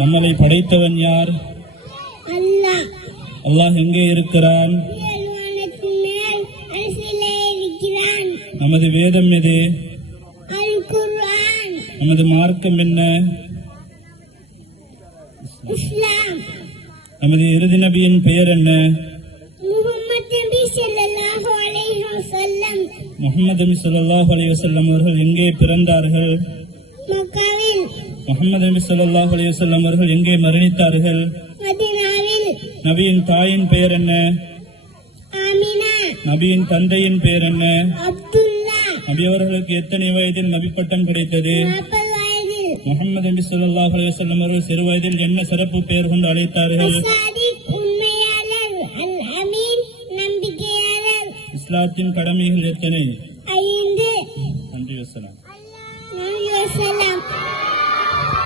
நம்மளை படைத்தவன் யார்? அல்லாஹ் எங்கே இருக்கிறான்? நமது வேதம் எது? நமது மார்க்கம் என்ன? நமது இறுதி நபியின் பெயர் என்ன? முஹம்மது நபி ஸல்லல்லாஹு அலைஹி வஸல்லம் அவர்கள் எங்கே பிறந்தார்கள்? முஹம்மது நபி ஸல்லல்லாஹு அலைஹி வஸல்லம் அவர்கள் எங்கே மரணித்தார்கள்? நபியின் தாயின் பெயர் என்ன? நபியின் தந்தையின் பெயர் என்ன? நபி அவர்களுக்கு எத்தனை வயதில் நபி பட்டம் கிடைத்தது? முஹம்மது நபி ஸல்லல்லாஹு அலைஹி வஸல்லம் அவர்கள் சிறு வயதில் என்ன சிறப்பு பெயர் கொண்டு அழைத்தார்கள்? இஸ்லாத்தின் கடமைகள் எத்தனை? 5. நன்றி வசலாம்.